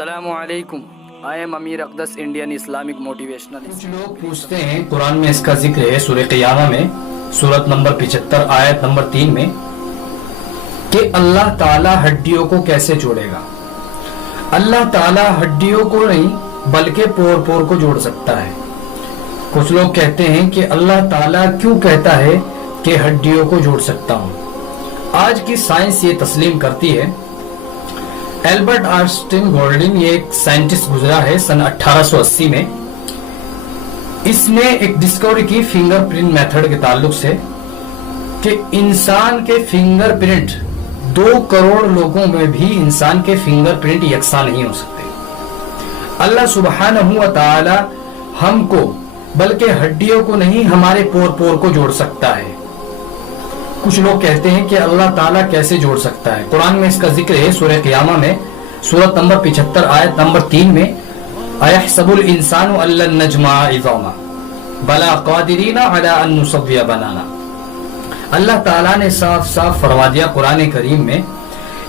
السلام علیکم. I am امیر اقدس انڈین اسلامک موٹیویشنل. کچھ لوگ پوچھتے ہیں قرآن میں اس کا ذکر ہے سورہ قیامہ میں سورت نمبر 75 آیت نمبر 3 میں کہ اللہ تعالیٰ ہڈیوں کو کیسے جوڑے گا. اللہ تعالیٰ ہڈیوں کو نہیں بلکہ پور پور کو جوڑ سکتا ہے. کچھ لوگ کہتے ہیں کہ اللہ تعالیٰ کیوں کہتا ہے کہ ہڈیوں کو جوڑ سکتا ہوں. آج کی سائنس یہ تسلیم کرتی ہے. ایلبرٹ آئنسٹائن گولڈن یہ ایک سائنٹسٹ گزرا ہے سن 1880 میں. اس نے ایک ڈسکوری کی فنگر پرنٹ میتھڈ کے تعلق سے کہ انسان کے فنگر پرنٹ 2 کروڑ لوگوں میں بھی انسان کے فنگر پرنٹ یکساں نہیں ہو سکتے. اللہ سبحانہ و تعالی ہم کو بلکہ ہڈیوں کو نہیں ہمارے پور پور کو جوڑ سکتا ہے. کچھ لوگ کہتے ہیں کہ اللہ تعالیٰ کیسے جوڑ سکتا ہے. قرآن میں اس کا ذکر ہے سورہ قیامہ میں سورت نمبر 75 آیت نمبر 3 میں اَيَحْسَبُ الْإِنسَانُ أَن لَّن نَّجْمَعَ عِظَامَهُ بَلَىٰ قَادِرِينَ عَلَىٰ أَن نُّسَوِّيَ بَنَانَهُ. اللہ تعالیٰ نے صاف صاف فرما دیا قرآن کریم میں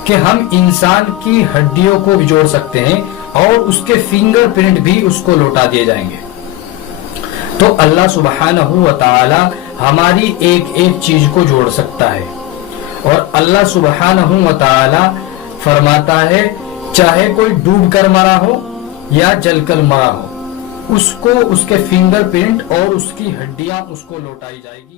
کہ ہم انسان کی ہڈیوں کو بھی جوڑ سکتے ہیں اور اس کے فنگر پرنٹ بھی اس کو لوٹا دیے جائیں گے. تو اللہ سبحانہ و تعالی ہماری ایک ایک چیز کو جوڑ سکتا ہے. اور اللہ سبحانہ و تعالی فرماتا ہے چاہے کوئی ڈوب کر مرا ہو یا جل کر مرا ہو اس کو اس کے فنگر پرنٹ اور اس کی ہڈیاں اس کو لوٹائی جائے گی.